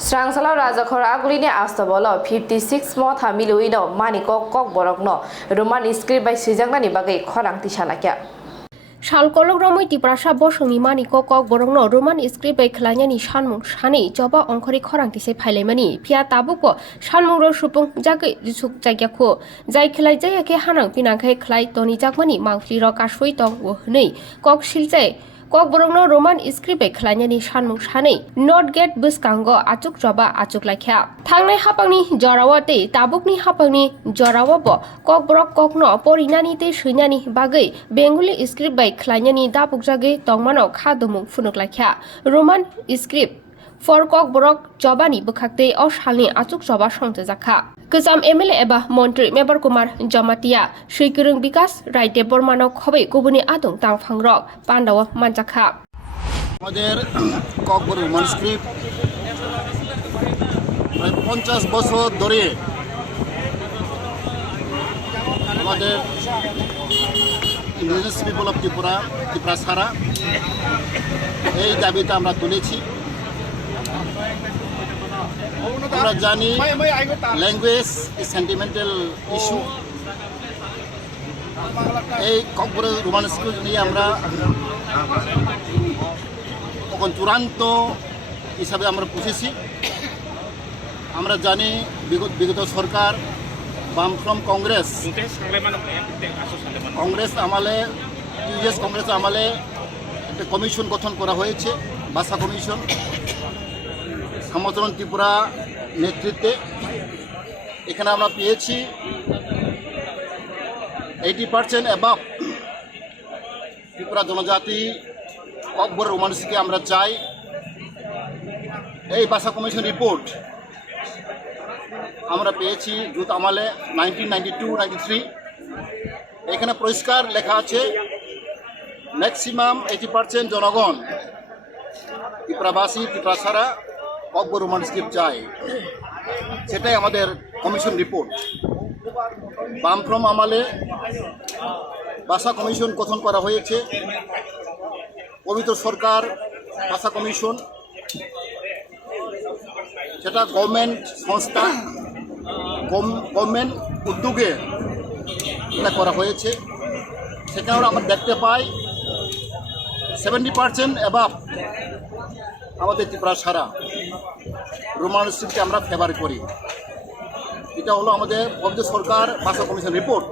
Srangsala Rajakhor Agulini Astabolo 56 mo Tamiluino Maniko Kokborok no Roman script by Sijangani Bagay Korang Tishalakya. Shalkolok Romy Tiprasha Boshumi Maniko Kokborok no Roman script by Klanyani Shanmung Shani Chobao Onkori Korang Tise Pailemani Pia Tabuko Shanmung Shupung Jake Jusuk Jagako Zai Klai Jayake Hanang Pinankai Klai Tony Jakmani Mountri Rokashwi Tong Wohne Kok Shilze Kokborok no Roman script by Klanyani Shanmung Shani Not get Buskango achuk chobao achuk lakya Tangnai hapangni jorawate tabukni hapangni jorawabo Kokborok kokno porinani te shunyani bagai Bengali script by Klanyani dabuk jage tongmano khadumung funuk lakya Roman script for Kokborok jobani bukhakte oshalni achuk chobao songte jakha Kezam MLA eba Montri Member Kumar Jamatia Shrikurung Bikas Raite Bormano Khobe Kubuni Adung Tang Fangrok Pandawa Manjakha আমাদের ককবরক ম্যানস্ক্রিপ্ট প্রায় 50 বছর ধরে আমাদের indigenous people of Tripura ছাড়া এই দাবিটা আমরা তুলেছি আমরা জানি ল্যাঙ্গুয়েজ ইজ সেন্টিমেন্টাল ইস্যু এই ককবরক ম্যানস্ক্রিপ্ট নিয়ে আমরা চূড়ান্ত হিসাবে আমরা বুঝেছি আমরা জানি বিগত সরকার বামফ্রন্ট কংগ্রেস আমলে ইউএস কংগ্রেস আমলে একটা কমিশন গঠন করা হয়েছে ভাষা কমিশন সমতরণ ত্রিপুরা নেতৃত্বে এখানে আমরা পেয়েছি 80% অ্যাবাভ ত্রিপুরা জনজাতি ককবরক মানুষকে আমরা চাই এই ভাষা কমিশন রিপোর্ট আমরা পেয়েছি জুত আমলে 1992-93 এখানে পরিষ্কার লেখা আছে ম্যাক্সিমাম 80% জনগণ ত্রিপুরাবাসী ত্রিপুরা ছাড়া ককবরক মানুষকে চাই সেটাই আমাদের কমিশন রিপোর্ট বামফ্রন্ট আমলে ভাষা কমিশন গঠন করা হয়েছে পবিত্র সরকার ভাষা কমিশন সেটা গভর্নমেন্ট সংস্থা গভর্নমেন্ট উদ্যোগে এটা করা হয়েছে সেখানে আমরা দেখতে পাই 70% অ্যাবাভ আমাদের ত্রিপুরা সারা রোমান স্ক্রিপ্টকে আমরা ফেভার করি এটা হলো আমাদের পবিত্র সরকার ভাষা কমিশন রিপোর্ট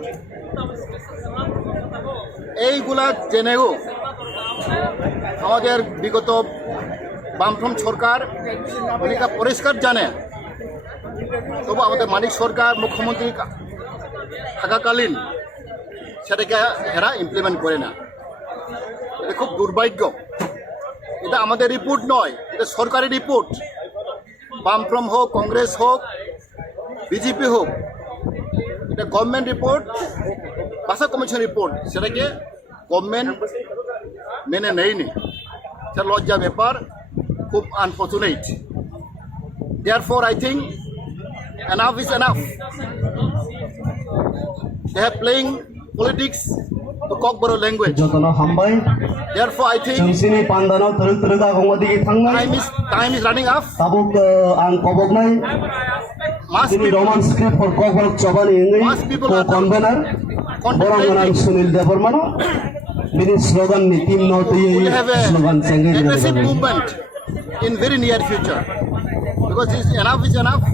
এইগুলা জেনেও আমাদের বিগত বামফ্রন্ট সরকার অনেকটা পরিষ্কার জানে তবু আমাদের মানিক সরকার মুখ্যমন্ত্রী থাকাকালীন সেটাকে এরা ইমপ্লিমেন্ট করে না এটা খুব দুর্ভাগ্য এটা আমাদের রিপোর্ট নয় এটা সরকারি রিপোর্ট বামফ্রন্ট হোক কংগ্রেস হোক বিজেপি হোক এটা গভর্নমেন্ট রিপোর্ট ভাষা কমিশন রিপোর্ট সেটাকে গভর্নমেন্ট মেনে নেয়নি সেটা লজ্জা ব্যাপার খুব unfortunate therefore I think enough is enough they are playing politics to Kokborok language therefore I think time is running off mass people are we have a aggressive movement in very near future because enough is enough.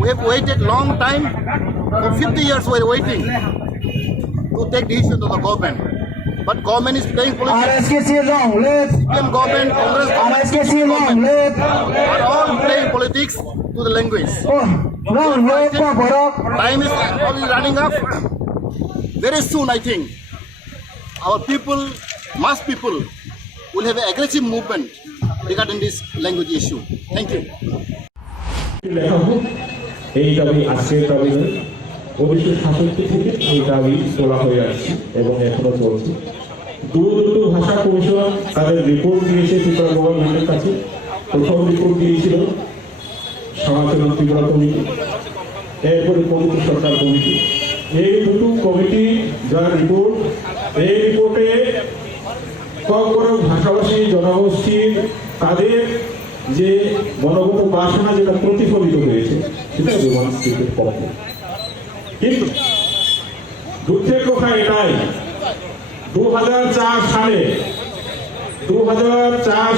We have waited long time, for 50 years we are waiting to take decision to the government. But government is playing politics. RSKC government, Congress government, are all playing politics to the language. Time is only running up. Very soon I think our people, mass people, will have an aggressive movement regarding this language issue. Thank you. এই দাবি আজকের দাবি নয় 1967 থেকে এই দাবি তোলা হয়ে আসছে এবং এখনো চলছে দুটো ভাষা কমিশন তাদের রিপোর্ট দিয়েছে ত্রিপুরা গভর্নমেন্টের কাছে প্রথম রিপোর্ট দিয়েছিল সমালোচনা ত্রিপুরা কমিটি এরপরে পবিত্র সরকার কমিটি এই দুটো কমিটি যার রিপোর্ট এই রিপোর্টে ককবরক ভাষাভাষী জনগোষ্ঠীর তাদের যে মনোগত বাসনা যেটা প্রতিফলিত হয়েছে সেটা রোমান স্ক্রিপ্টের পক্ষে। কিন্তু দুঃখের কথা এটাই, 2004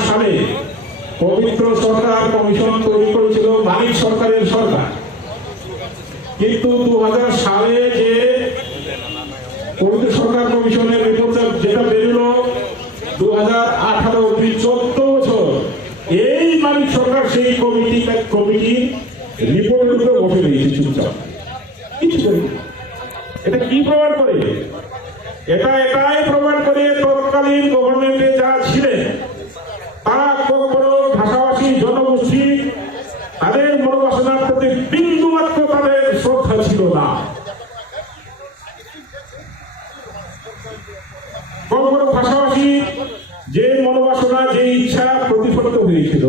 সালে পবিত্র সরকার কমিশন তৈরি করেছিল মানিক সরকারের সরকার, কিন্তু 2000 সালে যে পবিত্র সরকার কমিশনের রিপোর্ট যেটা বেরোলো 2018 অব্দি 14 বছর এই মানিক সরকার সেই কমিটি রিপোর্টের উপরে বসে রয়েছে চুপচাপ, কিছু করে। এটা কি প্রমাণ করে? এটাই প্রমাণ করে তৎকালীন গভর্নমেন্টে যারা ছিলেন তারা kokborok ভাষাভাষী জনগোষ্ঠী তাদের মনোবাসনার প্রতি বিন্দুমাত্র তাদের শ্রদ্ধা ছিল না। kokborok ভাষাভাষী যে মনোবাসনা, যে ইচ্ছা প্রতিফলিত হয়েছিল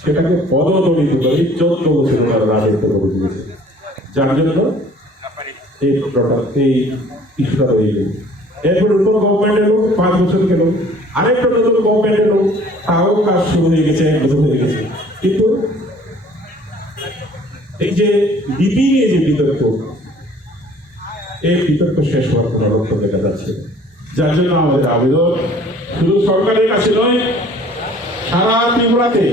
সেটাকে পদদলিত করে 14 বছর তারা রাজত্ব করেছে, যার জন্য এই ইস্যুটা রয়ে গেল। এরপর নতুন গভর্নমেন্ট এলো, 5 বছর গেল, আরেকটা নতুন গভর্নমেন্ট এলো, তাও কাজ শুরু হয়ে গেছে, 1 বছর হয়ে গেছে। কিন্তু এই যে লিপি নিয়ে যে বিতর্ক, এই বিতর্ক শেষ হওয়ার কোন লক্ষ্য দেখা যাচ্ছে। যার জন্য আমাদের আবেদন শুধু সরকারের কাছে নয়, সারা ত্রিপুরাতে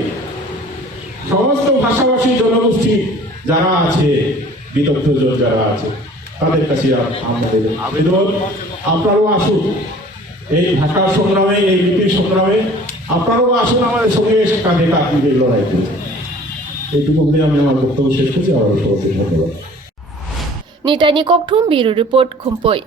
সমস্ত ভাষাভাষী জনগোষ্ঠী যারা আছে, বিতর্ক যারা আছে, তাদের কাছে আমাদের আবেদন, আপনারাও আসুন এই ভাষার সংগ্রামে, এই লিপির সংগ্রামে, আপনারাও আসুন আমাদের সঙ্গে এসে কাঁধে কাঁধ মিলিয়ে লড়াই করতে। এইটুকু বলে আমি আমার বক্তব্য শেষ করছি। আবার সবাইকে ধন্যবাদ। নিতাইনি kokthum ব্যুরো রিপোর্ট Khumpui।